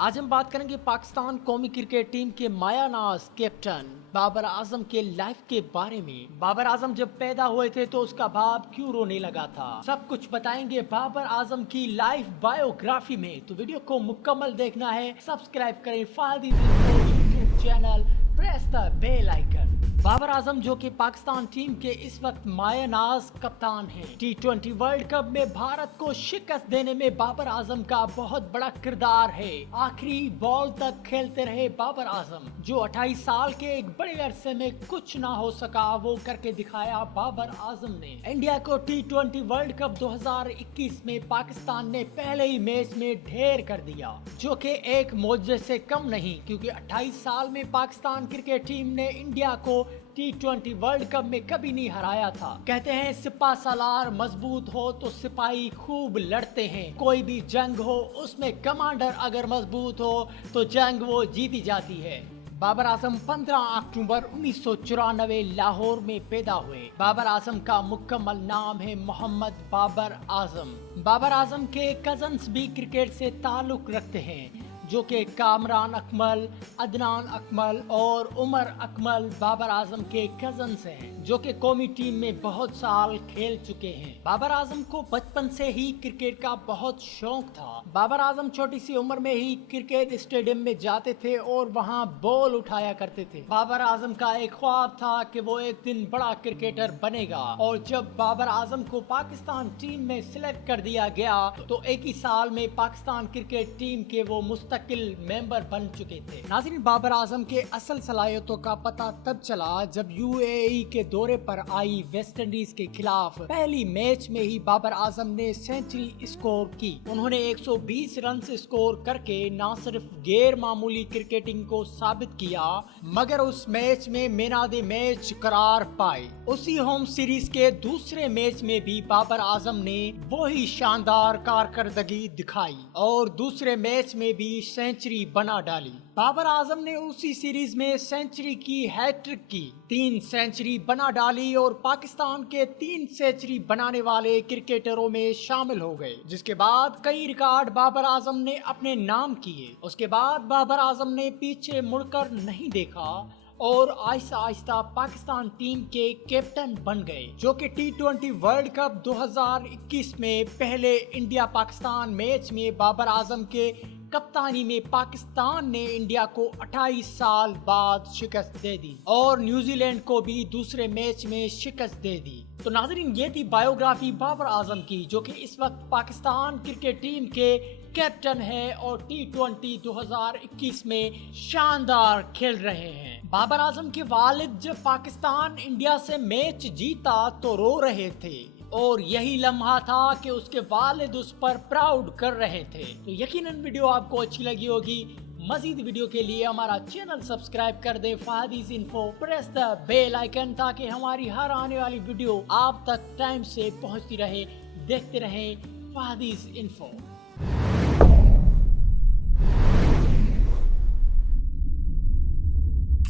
آج ہم بات کریں گے پاکستان قومی کرکٹ ٹیم کے مایہ ناز کیپٹن بابر اعظم کے لائف کے بارے میں۔ بابر اعظم جب پیدا ہوئے تھے تو اس کا باپ کیوں رونے لگا تھا، سب کچھ بتائیں گے بابر اعظم کی لائف بایوگرافی میں، تو ویڈیو کو مکمل دیکھنا ہے۔ سبسکرائب کریں Fahad YouTube channel, press the bell icon. Babar Azam جو کہ پاکستان ٹیم کے اس وقت مایہ ناز کپتان ہیں، T20 ورلڈ کپ میں بھارت کو شکست دینے میں بابر اعظم کا بہت بڑا کردار ہے۔ آخری بال تک کھیلتے رہے بابر اعظم، جو 28 سال کے ایک بڑے عرصے میں کچھ نہ ہو سکا وہ کر کے دکھایا بابر اعظم نے۔ انڈیا کو T20 ورلڈ کپ 2021 میں پاکستان نے پہلے ہی میچ میں ڈھیر کر دیا، جو کہ ایک معجزے سے کم نہیں، کیونکہ 28 سال میں پاکستان کرکٹ ٹیم نے انڈیا کو T20 ورلڈ کپ میں کبھی نہیں ہرایا تھا۔ کہتے ہیں سپہ سالار مضبوط ہو تو سپاہی خوب لڑتے ہیں، کوئی بھی جنگ ہو اس میں کمانڈر اگر مضبوط ہو تو جنگ وہ جیتی جاتی ہے۔ بابر اعظم 15 اکتوبر 1994 لاہور میں پیدا ہوئے۔ بابر اعظم کا مکمل نام ہے محمد بابر اعظم۔ بابر اعظم کے کزنز بھی کرکٹ سے تعلق رکھتے ہیں، جو کہ کامران اکمل، عدنان اکمل اور عمر اکمل بابر اعظم کے کزنز ہیں، جو کہ قومی ٹیم میں بہت سال کھیل چکے ہیں۔ بابر اعظم کو بچپن سے ہی کرکٹ کا بہت شوق تھا۔ بابر اعظم چھوٹی سی عمر میں ہی کرکٹ اسٹیڈیم میں جاتے تھے اور وہاں بال اٹھایا کرتے تھے۔ بابر اعظم کا ایک خواب تھا کہ وہ ایک دن بڑا کرکٹر بنے گا، اور جب بابر اعظم کو پاکستان ٹیم میں سلیکٹ کر دیا گیا تو ایک ہی سال میں پاکستان کرکٹ ٹیم کے وہ مستقل ممبر بن چکے تھے۔ ناظرین، بابر اعظم کے اصل صلاحیتوں کا پتہ تب چلا جب UAE کے دورے پر آئی ویسٹ انڈیز کے خلاف پہلی میچ میں ہی بابر اعظم نے سینچری اسکور کی۔ انہوں نے 120 رنز اسکور کر کے نہ صرف غیر معمولی کرکٹنگ کو ثابت کیا، مگر اس میچ میں مین آف دی میچ قرار پائے۔ اسی ہوم سیریز کے دوسرے میچ میں بھی بابر اعظم نے وہی شاندار کارکردگی دکھائی اور دوسرے میچ میں بھی سینچری بنا ڈالی۔ بابر اعظم نے اسی سیریز میں سینچری کی ہیٹ ٹرک کی، 3 سینچری بنا ڈالی اور پاکستان کے 3 سینچری بنانے والے کرکٹروں میں شامل ہو گئے، جس کے بعد کئی ریکارڈ بابر اعظم نے اپنے نام کیے۔ اس کے بعد بابر اعظم نے پیچھے مڑ کر نہیں دیکھا اور آہستہ آہستہ پاکستان ٹیم کے کیپٹن بن گئے، جو کہ T20 ورلڈ کپ 2021 میں پہلے انڈیا پاکستان میچ میں بابر اعظم کے کپتانی میں پاکستان نے انڈیا کو 28 سال بعد شکست دے دی اور نیوزی لینڈ کو بھی دوسرے میچ میں شکست دے دی۔ تو ناظرین، یہ تھی بایوگرافی بابر اعظم کی، جو کہ اس وقت پاکستان کرکٹ ٹیم کے کیپٹن ہے اور T20 2021 میں شاندار کھیل رہے ہیں۔ بابر اعظم کے والد جب پاکستان انڈیا سے میچ جیتا تو رو رہے تھے، اور یہی لمحہ تھا کہ اس کے والد اس پر پراؤڈ کر رہے تھے۔ تو یقیناً ویڈیو آپ کو اچھی لگی ہوگی۔ مزید ویڈیو کے لیے ہمارا چینل سبسکرائب کر دیں Fahad's info, press the bell icon, تاکہ ہماری ہر آنے والی ویڈیو آپ تک ٹائم سے پہنچتی رہے۔ دیکھتے رہیں فہدیز انفو۔